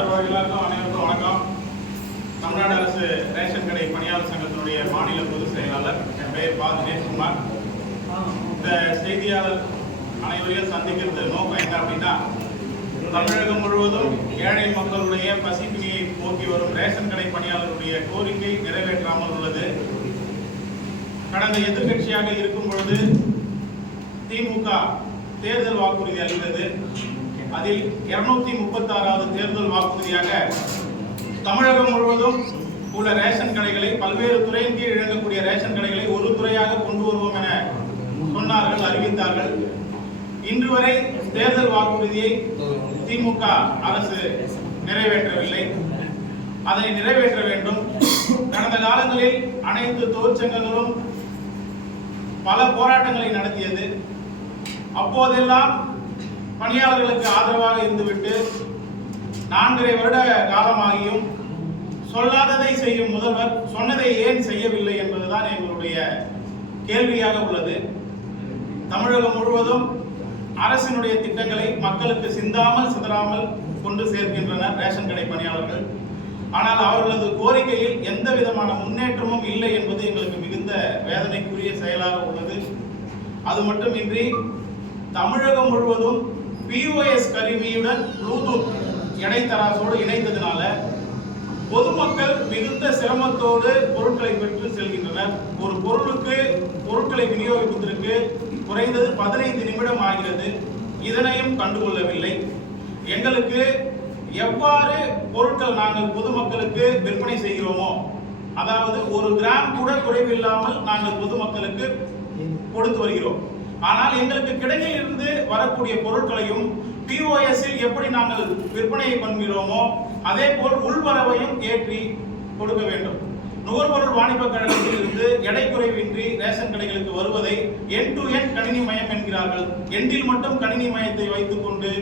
எல்லாருக்கும் அனைவருக்கும் வணக்கம். தமிழ்நாடு அரசு ரேஷன் கடை பணியாளர் சங்கத்தினுடைய மாநில பொதுச் செயலாளர், என் பெயர் பா. தினேஷ்குமார். இந்த செய்தியாளர் அனைவரையும் சந்திக்கிறது நோக்கம் என்ன அப்படின்னா, தமிழகம் முழுவதும் ஏழை மக்களுடைய பசிப்பினியை போக்கி வரும் ரேஷன் கடை பணியாளருடைய கோரிக்கை நிறைவேற்றாமல் உள்ளது. கடந்த எதிர்கட்சியாக இருக்கும் பொழுது திமுக தேர்தல் வாக்குறுதி அளித்தது. அதில் 236வது தேர்தல் வாக்குறுதியாக தமிழகம் முழுவதும் உள்ள ரேஷன் கடைகளை, பல்வேறு துறையின் கீழ் இயங்கக்கூடிய ரேஷன் கடைகளை ஒரு துறையாக கொண்டு வருவோம் என சொன்னார்கள், அறிவித்தார்கள். இன்று வரை தேர்தல் வாக்குறுதியை திமுக அரசு நிறைவேற்றவில்லை. அதை நிறைவேற்ற வேண்டும். கடந்த காலங்களில் அனைத்து தொழிற்சங்கங்களும் பல போராட்டங்களை நடத்தியது. அப்போதெல்லாம் பணியாளர்களுக்கு ஆதரவாக இருந்துவிட்டு 4.5 வருட காலமாகியும் சொல்லாததை செய்யும் முதல்வர் சொன்னதை ஏன் செய்யவில்லை என்பதுதான் எங்களுடைய கேள்வியாக உள்ளது. தமிழகம் முழுவதும் அரசினுடைய திட்டங்களை மக்களுக்கு சிந்தாமல் சிதறாமல் கொண்டு சேர்க்கின்றனர் ரேஷன் கடை பணியாளர்கள். ஆனால் அவர்களது கோரிக்கையில் எந்த விதமான முன்னேற்றமும் இல்லை என்பது எங்களுக்கு மிகுந்த வேதனைக்குரிய செயலாக உள்ளது. அது மட்டுமின்றி தமிழகம் முழுவதும் POS கருவியுடன் ப்ளூடூத் இடைத்தராசோடு இணைந்ததுனால பொதுமக்கள் மிகுந்த சிரமத்தோடு பொருட்களை பெற்று செல்கின்றனர். ஒரு பொருளுக்கு பொருட்களை விநியோகிப்பதற்கு குறைந்தது 15 நிமிடம் ஆகிறது. இதனையும் கண்டுகொள்ளவில்லை. எங்களுக்கு எவ்வாறு பொருட்கள் நாங்கள் பொதுமக்களுக்கு விற்பனை செய்கிறோமோ, அதாவது 1 கிராம் கூட குறைவில்லாமல் நாங்கள் பொதுமக்களுக்கு கொடுத்து வருகிறோம். ஆனால் எங்களுக்கு கிடையில் இருந்து வரக்கூடிய பொருட்களையும் POS-இல் எப்படி நாங்கள் விற்பனையை பண்ணுகிறோமோ அதே போல் உள்வரவையும் ஏற்றி கொடுக்க வேண்டும். நுகர்பொருள் வாணிப கழகத்தில் இருந்து எடை குறைவின்றி ரேஷன் கடைகளுக்கு வருவதை எண்ட் டு எண்ட் கணினி மயம் என்கிறார்கள். எண்டில் மட்டும் கணினி மயத்தை வைத்துக் கொண்டு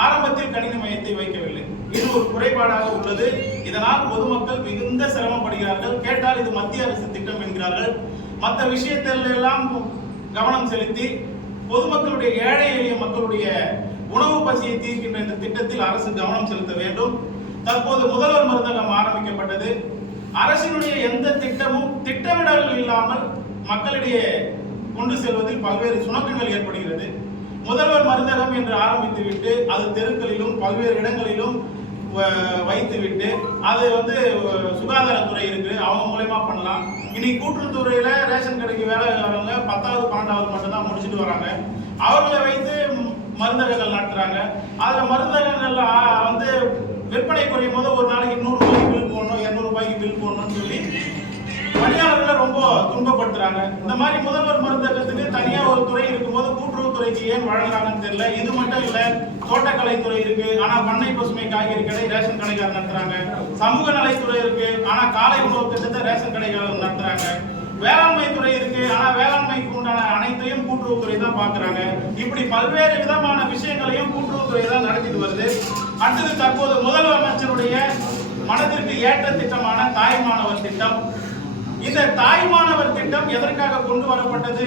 ஆரம்பத்தில் கணினி மயத்தை வைக்கவில்லை. இது ஒரு குறைபாடாக உள்ளது. இதனால் பொதுமக்கள் மிகுந்த சிரமப்படுகிறார்கள். கேட்டால் இது மத்திய அரசு திட்டம் என்கிறார்கள். மற்ற விஷயத்தில் எல்லாம் கவனம் செலுத்தி பொதுமக்களுடைய, ஏழை எளிய மக்களுடைய உணவு பசியை தீர்க்கின்ற இந்த திட்டத்தில் அரசு கவனம் செலுத்த வேண்டும். தற்போது முதல்வர் மருந்தகம் ஆரம்பிக்கப்பட்டது. அரசினுடைய எந்த திட்டமும் திட்டமிடல் இல்லாமல் மக்களிடையே கொண்டு செல்வதில் பல்வேறு சுணக்கங்கள் ஏற்படுகிறது. முதல்வர் மருந்தகம் என்று ஆரம்பித்துவிட்டு அது தெருக்களிலும் பல்வேறு இடங்களிலும் வைத்துவிட்டு அது சுகாதாரத்துறை இருக்கு, அவங்க மூலமா பண்ணலாம். இன்னைக்கு கூட்டுறவுத்துறையில ரேஷன் கடைக்கு வேலை வரவங்க 10வது 12வது மட்டும் தான் முடிச்சுட்டு வராங்க. அவர்களை வைத்து மருந்தகங்கள் நடத்துறாங்க. அதுல மருந்தகங்கள்ல விற்பனை குறையும் போது ஒரு நாளைக்கு 100 ரூபாய்க்கு பில் போடணும், 200 ரூபாய்க்கு பில் போடணும்னு சொல்லி பணியாளர்களை ரொம்ப துன்பப்படுத்துறாங்க. இந்த மாதிரி முதல்வர் மருந்தகத்துக்கு தனியா ஒரு துறை இருக்கும்போது கூட்டுறவுத்துறைக்கு ஏன் வழங்குறாங்கன்னு தெரியல. இது மட்டும் இல்ல, தோட்டக்கலைத்துறை இருக்கு, ஆனா பண்ணை பசுமை காய்கறி கடை ரேஷன் கடைக்காரர் நடத்துறாங்க. சமூக நலத்துறை இருக்கு, ஆனா காலை உணவு திட்டத்தை ரேஷன் கடைக்காரர் நடத்துறாங்க. வேளாண்மை துறை இருக்கு, ஆனா வேளாண்மைக்கு உண்டான அனைத்தையும் கூட்டுறவுத்துறை தான் பாக்குறாங்க. இப்படி பல்வேறு விதமான விஷயங்களையும் கூட்டுறவுத்துறை தான் நடத்திட்டு வருது. அடுத்தது தற்போது முதலமைச்சருடைய மனதிற்கு ஏற்ற திட்டமான தாய்மானவர் திட்டம். இந்த தாய்மானவர் திட்டம் எதற்காக கொண்டு வரப்பட்டது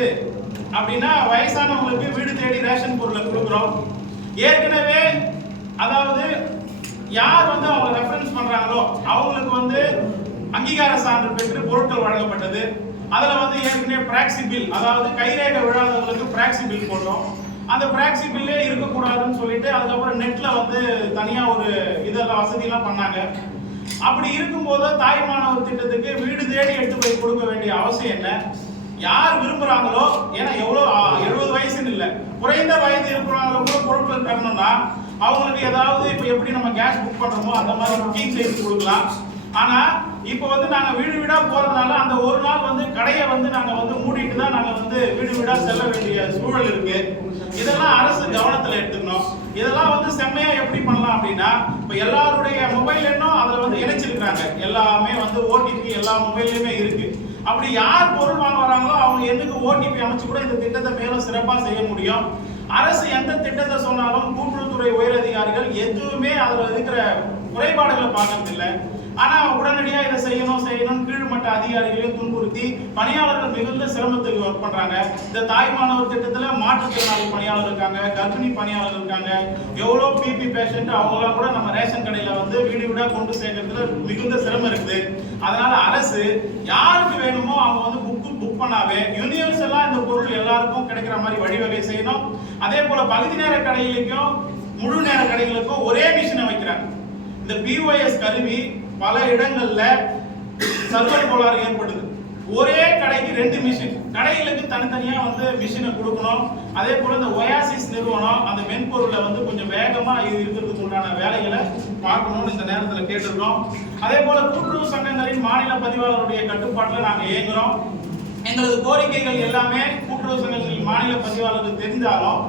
அப்படின்னா, வயசானவங்களுக்கு வீடு தேடி ரேஷன் பொருளை கொடுக்கிறோம். ஏற்கனவே அதாவது யார் அவங்க ரெஃபரன்ஸ் பண்றாங்களோ அவங்களுக்கு அங்கீகார சான்று பெற்று பொருட்கள் வழங்கப்பட்டது. அதுல ஏற்கனவே பிராக்சி பில், அதாவது கைரேகை விழாதவங்களுக்கு பிராக்சி பில் போட்டோம். அந்த பிராக்சி பில்லே இருக்கக்கூடாதுன்னு சொல்லிட்டு அதுக்கப்புறம் நெட்ல தனியா ஒரு இதெல்லாம் வசதியெல்லாம் பண்ணாங்க. அப்படி இருக்கும்போது தாய்மானவர் திட்டத்துக்கு வீடு தேடி எடுத்து போய் கொடுக்க வேண்டிய அவசியம் என்ன? யார் விரும்புறாங்களோ, ஏன்னா எவ்வளவு 70 வயசுன்னு இல்லை, குறைந்த வயது இருக்கிறவங்க கூட பொருட்கள் தரணும்னா அவங்களுக்கு ஏதாவது இப்ப எப்படி நம்ம கேஸ் புக் பண்றோமோ அந்த மாதிரி புக்கிங் செய்து கொடுக்கலாம். ஆனா இப்ப நாங்க வீடு வீடா போறதுனால அந்த ஒரு நாள் கடையை நாங்க மூடிட்டு தான் நாங்க வீடு வீடா செல்ல வேண்டிய சூழல் இருக்கு. இதெல்லாம் அரசு கவனத்துல எடுத்துக்கணும். இதெல்லாம் செம்மையா எப்படி பண்ணலாம் அப்படின்னா, இப்ப எல்லாருடைய மொபைல் எண்ணும் அதுல இணைச்சிருக்காங்க. எல்லாமே OTP எல்லா மொபைல்லையுமே இருக்கு. அப்படி யார் பொருள் வாங்க வராங்களோ அவங்க எண்ணுக்கு OTP அமைச்சு கூட இந்த திட்டத்தை மேலும் சிறப்பா செய்ய முடியும். அரசு எந்த திட்டத்தை சொன்னாலும் கூட்டுறவுத்துறை உயரதிகாரிகள் எதுவுமே அதுல இருக்கிற குறைபாடுகளை பார்க்கறதில்லை. ஆனா உடனடியா இதை செய்யணும் கீழ்மட்ட அதிகாரிகளையும் துன்புறுத்தி பணியாளர்கள் மிகுந்த சிரமத்துக்கு ஒர்க் பண்றாங்க. இந்த தாய்மானவர் திட்டத்துல மாற்றுத்திறனாளி பணியாளர் இருக்காங்க, கர்ப்பிணி பணியாளர் இருக்காங்க, எவ்வளோ பிபி பேஷண்ட் அவங்களாம் கூட நம்ம ரேஷன் கடையில வந்து வீடு வீடா கொண்டு சேர்க்கறதுல மிகுந்த சிரமம் இருக்குது. அதனால அரசு யாருக்கு வேணுமோ அவங்க வந்து புக் பண்ணாவே யூனிவர்சலா இந்த பொருள் எல்லாருக்கும் கிடைக்கிற மாதிரி வழிவகை செய்யணும். அதே போல பகுதி நேர கடைகளுக்கும் முழு நேர கடைகளுக்கும் ஒரே மிஷினை வைக்கிறாங்க. இந்த பிஓஎஸ் கருவி பல இடங்கள்ல சர்வர் கோளாறு ஏற்படுது. ஒரே கடைக்கு 2 மிஷின், கடைகளுக்கு தனித்தனியா வந்து மிஷினை கொடுக்கணும். அதே போல இந்த ஒயாசிஸ் நிறுவனம் அந்த மென்பொருளை வந்து கொஞ்சம் வேகமா இருக்கிறதுக்கு உண்டான வேலைகளை பார்க்கணும்னு இந்த நேரத்தில் கேட்டிருக்கோம். அதே போல கூட்டுறவு சங்கங்களின் மாநில பதிவாளருடைய கட்டுப்பாட்டில் நாங்கள் இயங்குறோம். எங்களது கோரிக்கைகள் எல்லாமே கூட்டுறவு சங்கங்களின் மாநில பதிவாளருக்கு தெரிந்தாலும்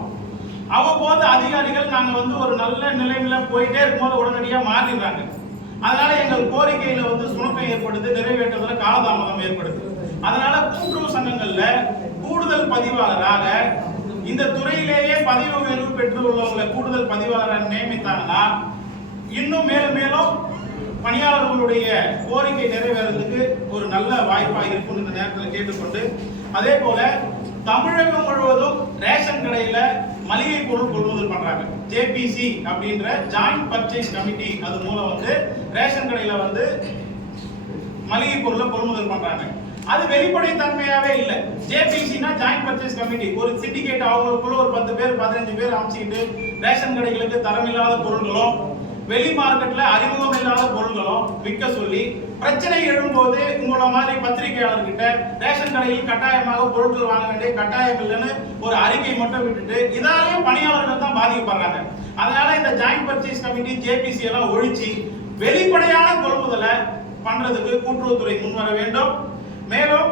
அவ்வப்போது அதிகாரிகள் நாங்கள் வந்து ஒரு நல்ல நிலைமையில போயிட்டே இருக்கும்போது உடனடியாக மாறிடுறாங்க. அதனால எங்கள் கோரிக்கையில வந்து சுணக்கம் ஏற்படுது, நிறைவேற்றுவதில் காலதாமதம் ஏற்படுது. அதனால கூட்டுறவு சங்கங்கள்ல கூடுதல் பதிவாளராக இந்த துறையிலேயே பதிவு உயர்வு பெற்று உள்ளவங்களை கூடுதல் பதிவாளராக நியமித்தாங்கன்னா இன்னும் மேலும் மேலும் பணியாளர்களுடைய கோரிக்கை நிறைவேறதுக்கு ஒரு நல்ல வாய்ப்பாக இருக்கும் இந்த நேரத்தில் கேட்டுக்கொண்டு, அதே போல தமிழகம் முழுவதும் ரேஷன் கடையில மளிகை பொருள் கொள்முதல் பண்றாங்க. ஜேபிசி அப்படின்ற ஜாயிண்ட் பர்ச்சேஸ் கமிட்டி அது மூலம் வந்து ரேஷன் கடையில வந்து மளிகை பொருளை கொள்முதல் பண்றாங்க. அது வெளிப்படைத்தன்மையாவே இல்லை. ஜேபிசினா ஜாயிண்ட் பர்ச்சேஸ் கமிட்டி, ஒரு சிண்டிகேட் அவங்களுக்குள்ள ஒரு 10 பேர் 15 பேர் அமைச்சுக்கிட்டு ரேஷன் கடைகளுக்கு தரமில்லாத பொருட்களும் வெளி மார்க்கெட்ல அறிமுகம் இல்லாத பொருட்களும் விற்க சொல்லி பிரச்சனை எழும்போது உங்களோட மாதிரி பத்திரிகையாளர்கிட்ட ரேஷன் கடையில் கட்டாயமாக பொருட்கள் வாங்க வேண்டிய கட்டாயம் இல்லைன்னு ஒரு அறிக்கை மட்டும் விட்டுட்டு இதாலேயும் பணியாளர்கள் தான் பாதிக்கப்படுறாங்க. அதனால இந்த ஜாயிண்ட் பர்ச்சேஸ் கமிட்டி ஜேபிசி எல்லாம் ஒழிச்சு வெளிப்படையான கொள்முதலை பண்றதுக்கு கூட்டுறவுத்துறை முன்வர வேண்டும். மேலும்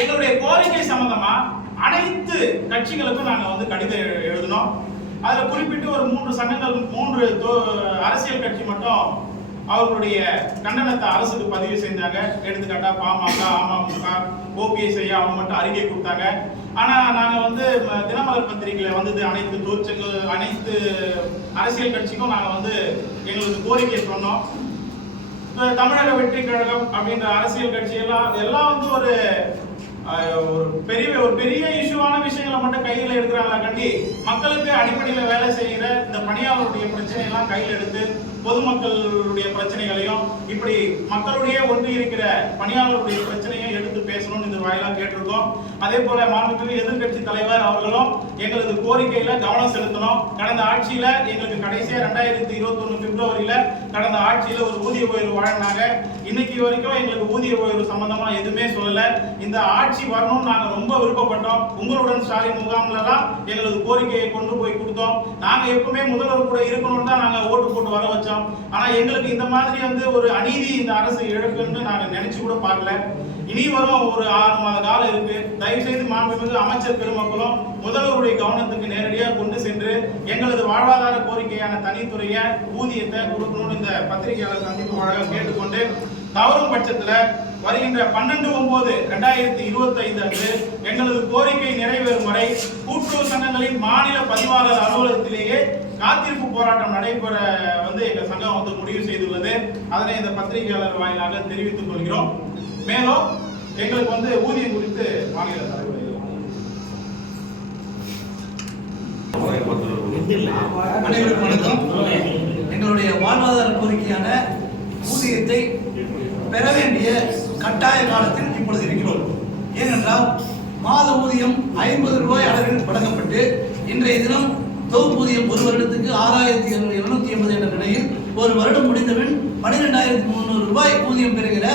எங்களுடைய கோரிக்கை சம்பந்தமா அனைத்து கட்சிகளுக்கும் நாங்க வந்து கடிதம் எழுதினோம். அதுல குறிப்பிட்டு ஒரு 3 சங்கங்கள் 3 அரசியல் கட்சி மட்டும் அவர்களுடைய கண்டனத்தை அரசுக்கு பதிவு செஞ்சாங்க. எடுத்துக்காட்டா பாமக, அமமுக, ஓபிஎஸ் ஐயா அவங்க மட்டும் அறிக்கை கொடுத்தாங்க. ஆனா நாங்க வந்து தினமலர் பத்திரிகையில வந்தது அனைத்து அரசியல் கட்சிக்கும் நாங்க வந்து எங்களுக்கு கோரிக்கை சொன்னோம். தமிழக வெற்றி கழகம் அப்படின்ற அரசியல் கட்சி எல்லாம் வந்து ஒரு பெரிய இஷ்யூவான விஷயங்களை மட்டும் கையில் எடுக்கிறாங்களா கண்டி மக்களுக்கு அடிப்படையில் வேலை செய்கிற இந்த பணியாளருடைய பிரச்சனை எல்லாம் கையில் எடுத்து பொதுமக்களுடைய பிரச்சனைகளையும் இப்படி மக்களுடைய ஒன்றி இருக்கிற பணியாளருடைய பிரச்சனையும் எடுத்து பேசணும்னு இந்த வாயிலா கேட்டிருக்கோம். அதே போல மாண்புமிகு எதிர்கட்சி தலைவர் அவர்களும் எங்களது கோரிக்கையில கவனம் செலுத்தணும். கடந்த ஆட்சியில எங்களுக்கு கடைசியா 2021 பிப்ரவரியில கடந்த ஆட்சியில ஒரு ஊதிய உயர்வு வழங்கினாங்க. இன்னைக்கு வரைக்கும் எங்களுக்கு ஊதிய உயர்வு சம்பந்தமா எதுவுமே சொல்லல. இந்த ஆட்சி வரணும் நாங்க ரொம்ப விருப்பப்பட்டோம். உங்களுடன் ஸ்டாலின் முகாம்ல எல்லாம் எங்களது கோரிக்கையை கொண்டு போய் கொடுத்தோம். நாங்க எப்பவுமே முதல்வர் கூட இருக்கணும்னு தான் நாங்க ஓட்டு போட்டு வர வச்சோம். ஆனா எங்களுக்கு இந்த மாதிரி வந்து ஒரு அநீதி இந்த அரசு இழக்குன்னு நாங்க நினைச்சு கூட பார்க்கல. இனி வரும் ஒரு 6 மாத காலம் இருக்கு. தயவு செய்து மாண்புமிகு அமைச்சர் பெருமக்களும் முதல்வருடைய கவனத்துக்கு நேரடியாக கொண்டு சென்று எங்களது வாழ்வாதார கோரிக்கையான தனித்துறைய ஊதியத்தை கொடுக்கணும்னு இந்த பத்திரிகையாளர் சந்திப்பு வழங்க கேட்டுக்கொண்டு, தவறும் பட்சத்துல வருகின்ற 12/9/2025 அன்று எங்களது கோரிக்கை நிறைவேறும் வரை கூட்டுறவு சங்கங்களின் மாநில பதிவாளர் அலுவலகத்திலேயே காத்திருப்பு போராட்டம் நடைபெற வந்து எங்க சங்கம் வந்து முடிவு செய்துள்ளது. அதனை இந்த பத்திரிகையாளர் வாயிலாக தெரிவித்துக் கொள்கிறோம். மேலும் எங்களுக்கு வந்து ஊதியம் குறித்து மாநில தலைவர் அனைவருக்கும் வணக்கம். எங்களுடைய வாழ்வாதார கோரிக்கையான ஊதியத்தை பெற வேண்டிய கட்டாய காலத்தில் இப்பொழுது இருக்கிறோம். ஏனென்றால் மாத ஊதியம் 50 ரூபாய் அளவில் வழங்கப்பட்டு இன்றைய தினம் தொகுப்பூதியம் ஒரு வருடத்துக்கு 6,280 என்ற நிலையில் ஒரு வருடம் முடிந்தபின் 12,300 ரூபாய் ஊதியம் பெறுகிற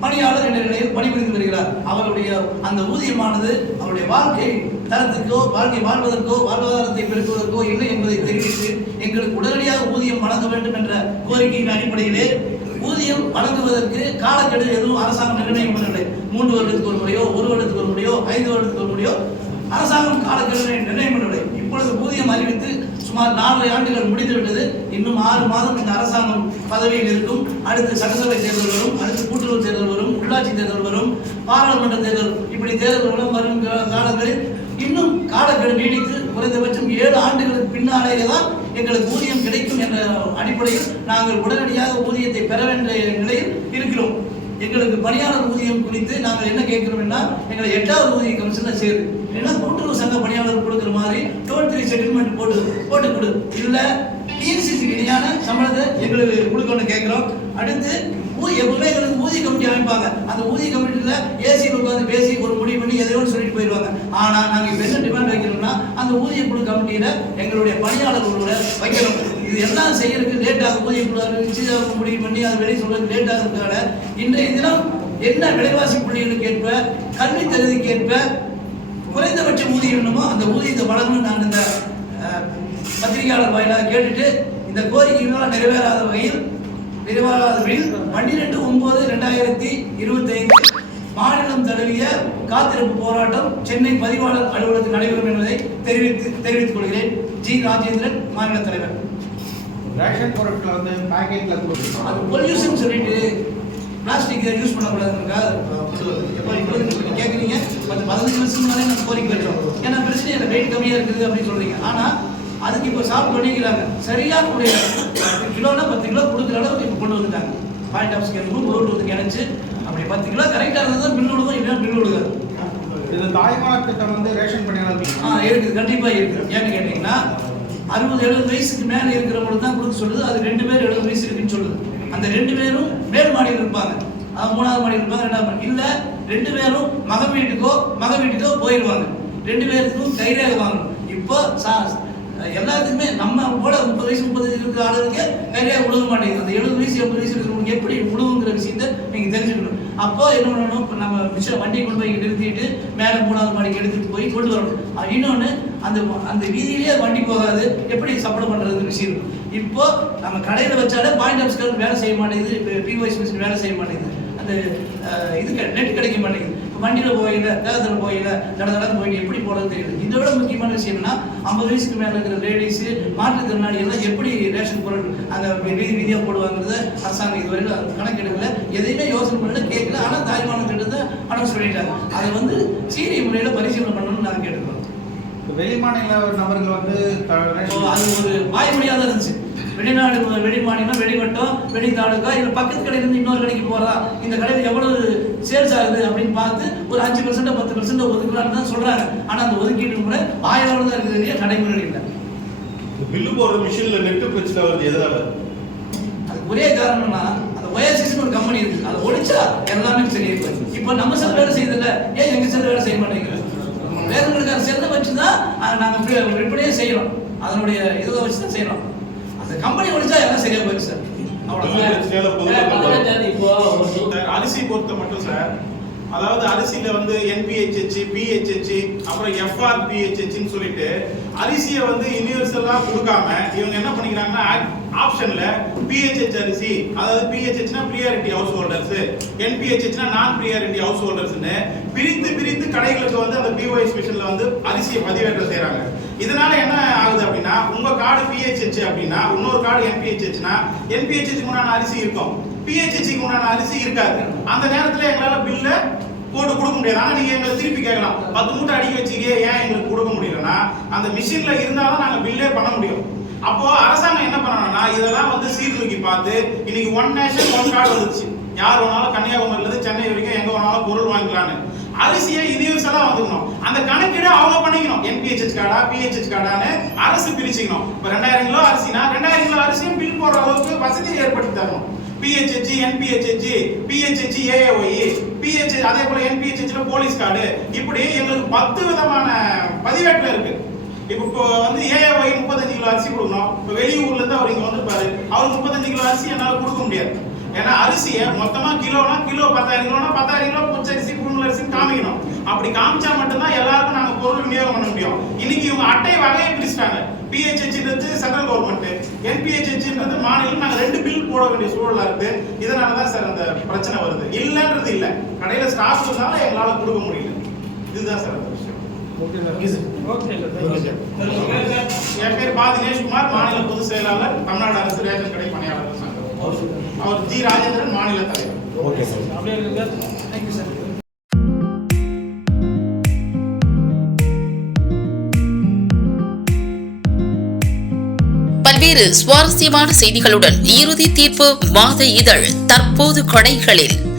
பணியாளர் என்ற நிலையில் பணிபுரிந்து வருகிறார். அவருடைய அந்த ஊதியமானது அவருடைய வாழ்க்கை தரத்துக்கோ வாழ்க்கை வாழ்வதற்கோ வாழ்வாதாரத்தை பெருக்குவதற்கோ இல்லை என்பதை தெரிவித்து எங்களுக்கு உடனடியாக ஊதியம் வழங்க வேண்டும் என்ற கோரிக்கையின் அடிப்படையிலே ஊதியம் வழங்குவதற்கு காலக்கெடு எதுவும் அரசாங்கம் நிர்ணயம் பண்ணவில்லை. 3 வருடத்துக்கு ஒரு முறையோ 1 வருடத்துக்கு ஒரு முறையோ 5 வருடத்துக்கு ஒரு முறையோ அரசாங்கம் காலக்கெடு நிர்ணயம் பண்ணவில்லை. இப்பொழுது ஊதியம் அறிவித்து சுமார் 4 ஆண்டுகள் முடிந்துவிட்டது. இன்னும் 6 மாதம் இந்த அரசாங்கம் பதவியில் இருக்கும். அடுத்து சட்டசபை தேர்தல் வரும், அடுத்து கூட்டுறவு தேர்தல் வரும், உள்ளாட்சி தேர்தல் வரும், பாராளுமன்ற தேர்தல், இப்படி தேர்தல்களும் வரும் காலங்களில் இன்னும் காலக்கெடு நீடித்து குறைந்தபட்சம் 7 ஆண்டுகளுக்கு பின்னாலேயே தான் எங்களுக்கு ஊதியம் கிடைக்கும் என்ற அடிப்படையில் நாங்கள் உடனடியாக ஊதியத்தை பெற வேண்டிய நிலையில் இருக்கிறோம். எங்களுக்கு பணியாளர் ஊதியம் குறித்து நாங்கள் என்ன கேட்கிறோம்னா, எங்களை 8வது ஊதிய கமிஷன்ல சேரு, இல்லைன்னா கூட்டுறவு சங்க பணியாளர் கொடுக்குற மாதிரி டோல் 3 செட்டில்மெண்ட் போட்டு கொடு, இல்லை டிஎன்சிசிக்கு இணையான சம்பளத்தை எங்களுக்கு கொடுக்கணும்னு கேட்கிறோம். அடுத்து எப்பவுமே எங்களுக்கு ஊதிய கமிட்டி அமைப்பாங்க. அந்த ஊதிய கமிட்டியில் ஏசியில் உட்காந்து பேசி ஒரு முடிவு பண்ணி எதையோ சொல்லிட்டு போயிடுவாங்க. ஆனால் நாங்கள் இப்போ என்ன டிமாண்ட் வைக்கிறோம்னா, அந்த ஊதிய குழு கமிட்டியில் எங்களுடைய பணியாளர்களோட வைக்கணும். இது எல்லாம் செய்யறதுக்கு லேட் ஆகும். ஊதிய குழு முடிவு பண்ணி அதை வெளியே சொல்றதுக்கு லேட் ஆகிறதுனால இன்றைய தினம் என்ன விலைவாசி புள்ளிகளுக்கு ஏற்ப கல்வி தகுதிக்கு ஏற்ப குறைந்தபட்ச ஊதியம் என்னமோ அந்த ஊதியத்தை வழங்கணும்னு நான் இந்த பத்திரிகையாளர் வாயிலாக கேட்டுட்டு, இந்த கோரிக்கைகளால் நிறைவேறாத வகையில் 12/9/2025 மாநிலம் தழுவிய காத்திருப்பு போராட்டம் சென்னை பதிவாளர் அலுவலகத்தில் நடைபெறும் என்பதை தெரிவித்துக் கொள்கிறேன். ஜி. ராஜேந்திரன், மாநில தலைவர். ரேஷன் பொருட்கள் வந்து பாக்கெட்ல அது பொல்யூஷன் சொல்லிட்டு பிளாஸ்டிக் யூஸ் பண்ணக்கூடாதுங்கிறதுக்காக கேட்குறீங்க. 15 வருஷம் முன்னாலே நம்ம கோரிக்கை வைக்கிறோம். ஏன்னா பிரச்சனை இல்லை, வெயிட் கம்மியாக இருக்குது அப்படின்னு சொல்றீங்க. ஆனால் அதுக்கு இப்போ சால்வ் பண்ணிக்கிறாங்க. சரியான கிலோனா 10 கிலோ கொடுக்குற அளவுக்கு இப்போ கொண்டு வந்துட்டாங்க. பாயிண்ட் ஆஃப் ஸ்கேல் ரோடு வந்து கிடச்சி அப்படி 10 கிலோ கரெக்டாக இருந்தால் பில் விடுவோம், இல்லைன்னா பில் விடுவாது. இது தாய்மார் திட்டம் வந்து ரேஷன் பணியாளர் இருக்குது, கண்டிப்பாக இருக்குது. ஏன்னு கேட்டிங்கன்னா 60-70 வயசுக்கு மேலே இருக்கிறவங்களுக்கு தான் கொடுக்க சொல்லுது. அது 2 பேர் 70 வயசு இருக்குன்னு சொல்லுது. அந்த 2 பேரும் மேல் மாடியில் இருப்பாங்க, 3வது மாடியில் இருப்பாங்க, 2வது மாடி இல்லை. 2 பேரும் மகன் வீட்டுக்கோ போயிடுவாங்க. 2 பேருக்கும் கைரேகை வாங்கணும். இப்போ எல்லாத்துக்குமே நம்ம போல 30 வயசு 30 இருக்கிற ஆளுக்கு கைரேகை உழுக மாட்டேங்குது. அந்த 70 வயசு 80 வயசு இருக்கிறவங்களுக்கு எப்படி உழுவுங்கிற விஷயத்தை நீங்கள் தெரிஞ்சுக்கணும். அப்போ என்ன பண்ணணும், இப்போ நம்ம வண்டி கொண்டு போய் நிறுத்திட்டு மேலே 3வது மாடிக்கு எடுத்துகிட்டு போய் கொண்டு வரணும். இன்னொன்று, அந்த வீதியிலேயே வண்டி போகாது, எப்படி சப்ளை பண்ணுறது விஷயம் இருக்கும். இப்போ நம்ம கடையில் வச்சாலே பாயிண்ட் ஆஃப் ஸ்கேல் வேலை செய்ய மாட்டேங்குது, பிஓஎஸ் மிஷின் வேலை செய்ய மாட்டேங்குது, அந்த இது நெட் கிடைக்க மாட்டேங்குது. வண்டியில் போயில தேர்தலில் போயில நடந்து போயிட்டு எப்படி போகிறது தெரியுது. இதை விட முக்கியமான விஷயம் என்னன்னா, 50 வயசுக்கு மேலே இருக்கிற லேடிஸு மாற்றுத்திறனாளி எல்லாம் எப்படி ரேஷன் பொருள் அந்த வீதியாக போடுவாங்கிறத அரசாங்கம் இதுவரைக்கும் கணக்கெடுக்கல, எதையுமே யோசனை பண்ணல, கேட்கல. ஆனால் தாய்மான திட்டத்தை அனௌன்ஸ் பண்ணிட்டாங்க. அதை வந்து சீரிய முறையில் பரிசீலனை பண்ணணும்னு நாங்கள் கேட்டுக்கிறோம். வெளிமாநில நபர்கள் வந்து அது ஒரு வாய்மொழியாக தான் இருந்துச்சு. வெளிநாடு, வெளி மாநிலம், வெளிவட்டம், வெளி தாலுக்கா, இல்லை பக்கத்து கடையிலேருந்து இன்னொரு கடைக்கு போகிறா, இந்த கடையில் எவ்வளவு சேல்ஸ் ஆகுது அப்படின்னு பார்த்து ஒரு 5% 10% ஒதுக்கலான்னு தான் சொல்கிறாங்க. ஆனால் அந்த ஒதுக்கீட்டு முறை வாயிலாக தான் இருக்கிறதே, நடைமுறை இல்லை. பில்லு போடுற மிஷினில் நெட்டு பிரச்சனை வருது, எதனால? அதுக்கு ஒரே காரணம்னா, அந்த ஒயாசிஸ்னு ஒரு கம்பெனி இருக்குது, அதை ஒழிச்சா எல்லாமே சரி இருக்கும். இப்போ நம்ம செல் வேலை செய்யறதில்ல, ஏன் எங்கள் செல் வேலை செய்ய மாட்டேங்குது? வேறுங்களுக்கான செல்லை வச்சு தான் நாங்கள் விற்பனையே செய்யறோம். அதனுடைய இதை வச்சு தான் செய்யறோம். அந்த கம்பெனி ஒழிச்சா எல்லாம் சரியா போயிடுச்சு சார். அரிசி பொறுத்த மட்டும் சார், அதாவது அரிசியில வந்து NPHH, PHH, அப்புறம் FRPHHன்னு சொல்லிட்டு அரிசியை வந்து யூனிவர்சலா கொடுக்காம இவங்க என்ன பண்ணிக்கிறாங்கன்னா, ஆப்ஷன்ல PHH அரிசி, அதாவது PHHனா பிரியாரிட்டி ஹவுஸ் ஹோல்டர்ஸ், NPHHனா நான் பிரியாரிட்டி ஹவுஸ் ஹோல்டர்ஸ்னு பிரித்து கடைகளுக்கு வந்து அந்த POS மிஷின்ல வந்து அரிசியை பதிவேற்றம் செய்யறாங்க. இதனால என்ன ஆகுது அப்படின்னா, உங்க கார்டு PHH அப்படின்னா இன்னொரு கார்டு NPHHனா NPHHக்கு உண்டான அரிசி இருக்கும், PHHக்கு உண்டான அரிசி இருக்காது. அந்த நேரத்துல எங்களால பில்ல போட்டு கொடுக்க முடியாது. ஆனா நீங்க எங்களை திருப்பி கேட்கலாம், 10 மூட்டை அடிக்க வச்சீங்க, ஏன் எங்களுக்கு கொடுக்க முடியலன்னா, அந்த மிஷின்ல இருந்தாதான் நாங்க பில்லே பண்ண முடியும். அப்போ அரசாங்கம் என்ன பண்ணணும்னா, இதெல்லாம் வந்து சீர்தூக்கி பார்த்து இன்னைக்கு 1 நேஷன் 1 கார்டு வந்துச்சு. யார் வேணாலும் கன்னியாகுமரியில இருந்து சென்னை வரைக்கும் எங்க வேணாலும் பொருள் வாங்கிக்கலான்னு. அரிசியை யூனிவர்சலா வந்துக்கணும். அந்த கணக்கீடு அவங்க பண்ணிக்கணும். NPHH கார்டா PHH கார்டான்னு அரசு பிரிச்சுக்கணும். இப்போ 2000 கிலோ அரிசினா 2000 கிலோ அரிசியும் பில் போடுற அளவுக்கு வசதியை ஏற்படுத்தி தரணும். PHH, NPHH, PHH, AAY, PHH, அதே போல NPHHல போலீஸ் கார்டு, இப்படி எங்களுக்கு 10 விதமான பதிவேட்டில் இருக்கு. இப்போ வந்து AAY 35 கிலோ அரிசி கொடுக்கணும். இப்போ வெளியூர்ல இருந்து அவர் இங்க வந்துருப்பாரு, அவர் 35 கிலோ அரிசி என்னால கொடுக்க முடியாது. ஏன்னா அரிசியை மொத்தமா கிலோனா கிலோ 10,000 கிலோனா 10,000 கிலோ பச்சரிசி புழுங்கல் அரிசி காமிக்கணும். அப்படி காமிச்சா மட்டும்தான் எல்லாருக்கும் நாங்க பொருள் விநியோகம் பண்ண முடியும். இன்னைக்கு இவங்க அட்டை வகையை பிரிச்சுட்டாங்க. PHHன்றது சென்ட்ரல் கவர்மெண்ட், NPHHன்றது மாநிலம். நாங்க 2 பில் போட வேண்டிய சூழலா இருக்கு. இதனாலதான் சார் அந்த பிரச்சனை வருது. இல்லன்றது இல்ல, கடையில ஸ்டாக் இருந்தாலும் எங்களால கொடுக்க முடியல. இதுதான் சார் அந்த விஷயம். என் பேர் பா. தினேஷ்குமார், மாநில பொதுச் செயலாளர், தமிழ்நாடு அரசு ரேஷன் கடை பணியாளர்கள் சங்கம். அவர் ஜி. ராஜேந்திரன், மாநில தலைவர். Okay sir. Thank you sir. பல்வேறு சுவாரஸ்யமான செய்திகளுடன் இறுதி தீர்ப்பு மாத இதழ் தற்போது கடைகளில்.